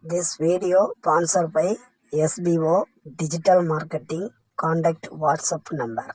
This video sponsored by SBO Digital Marketing. Contact WhatsApp number.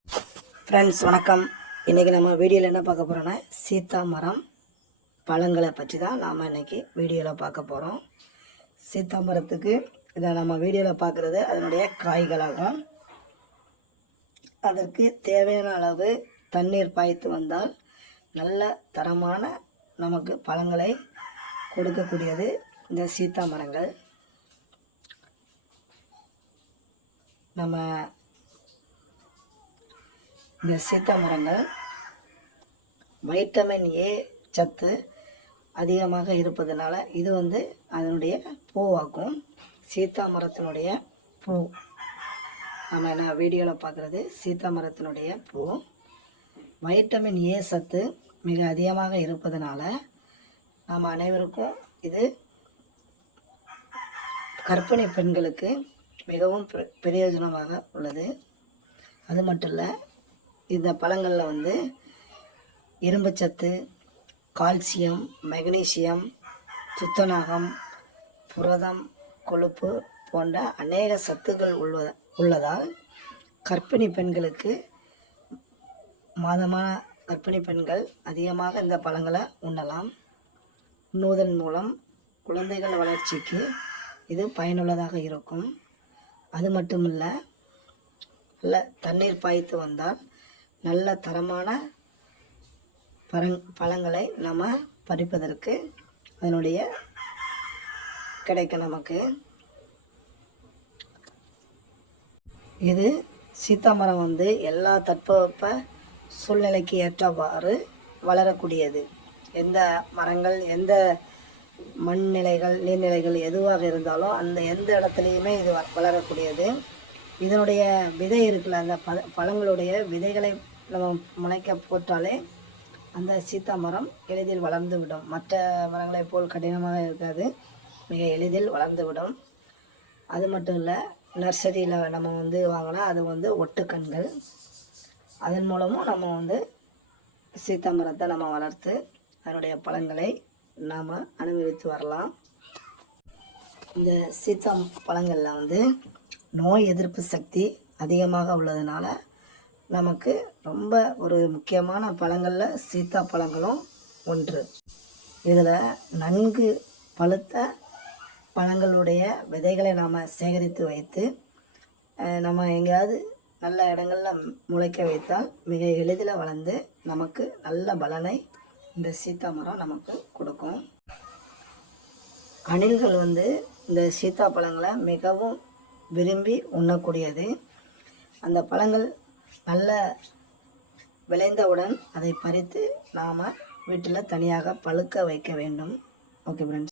Friends வணக்கம். இன்றைக்கி நம்ம வீடியோவில் என்ன பார்க்க போகிறோன்னா சீத்தா மரம் பழங்களை பற்றி தான் நாம் இன்றைக்கி வீடியோவில் பார்க்க போகிறோம் சீத்தா மரத்துக்கு இதை நம்ம வீடியோவில் பார்க்குறது அதனுடைய காய்களாகும். அதற்கு தேவையான அளவு தண்ணீர் பாய்த்து வந்தால் நல்ல தரமான நமக்கு பழங்களை கொடுக்கக்கூடியது இந்த சீத்தா மரங்கள். நம்ம இந்த சீத்தா மரங்கள் வைட்டமின் ஏ சத்து அதிகமாக இருப்பதனால இது வந்து அதனுடைய பூவாக்கும் சீத்தா மரத்தினுடைய பூ. நம்ம என்ன வீடியோவில் பார்க்குறது சீத்தா மரத்தினுடைய பூ. வைட்டமின் ஏ சத்து மிக அதிகமாக இருப்பதனால நாம் அனைவருக்கும் இது கர்ப்பிணி பெண்களுக்கு மிகவும் பிர- பிரயோஜனமாக உள்ளது. அது மட்டும் இல்லை இந்த பழங்களில் வந்து இரும்புச்சத்து கால்சியம் மெக்னீசியம் துத்தநாகம் புரதம் கொழுப்பு போன்ற அநேக சத்துக்கள் உள்ள உள்ளதால் கர்ப்பிணி பெண்களுக்கு மாதமான கர்ப்பிணி பெண்கள் அதிகமாக இந்த பழங்களை உண்ணலாம். உண்ணுவதன் மூலம் குழந்தைகள் வளர்ச்சிக்கு இது பயனுள்ளதாக இருக்கும். அது மட்டும் இல்லை நல்ல தண்ணீர் பாய்த்து வந்தால் நல்ல தரமான பழங் பழங்களை நம்ம பறிப்பதற்கு அதனுடைய கிடைக்கும் நமக்கு. இது சீத்தாமரம் வந்து எல்லா தட்பவெப்ப சூழ்நிலைக்கு ஏற்றவாறு வளரக்கூடியது. எந்த மரங்கள் எந்த மண் நிலைகள் நீர்நிலைகள் எதுவாக இருந்தாலும் அந்த எந்த இடத்துலையுமே இது வ- வளரக்கூடியது. இதனுடைய விதை இருக்குல்ல அந்த பழ பழங்களுடைய விதைகளை நம்ம முளைக்க போட்டாலே அந்த சீத்தா மரம் எளிதில் வளர்ந்து விடும். மற்ற மரங்களைப் போல் கடினமாக இருக்காது. மிக எளிதில் வளர்ந்து விடும். அது மட்டும் இல்லை நர்சரியில் நம்ம வந்து வாங்கினா அது வந்து ஒட்டுக்கண்கள். அதன் மூலமும் நம்ம வந்து சீத்தா மரத்தை நம்ம வளர்த்து அதனுடைய பழங்களை நாம் அனுபவித்து வரலாம். இந்த சீத்தா பழங்களில் வந்து நோய் எதிர்ப்பு சக்தி அதிகமாக உள்ளதுனால நமக்கு ரொம்ப ஒரு முக்கியமான பழங்களில் சீத்தா பழங்களும் ஒன்று. இதில் நன்கு பழுத்த பழங்களுடைய விதைகளை நாம் சேகரித்து வைத்து நம்ம எங்கேயாவது நல்ல இடங்களில் முளைக்க வைத்தால் மிக எளிதில் வளர்ந்து நமக்கு நல்ல பலனை இந்த சீத்தா மரம் நமக்கு கொடுக்கும். அணில்கள் வந்து இந்த சீத்தா பழங்களை மிகவும் விரும்பி உண்ணக்கூடியது. அந்த பழங்கள் நல்ல விளைந்தவுடன் அதை பறித்து நாம் வீட்டில் தனியாக பழுக்க வைக்க வேண்டும். Okay friends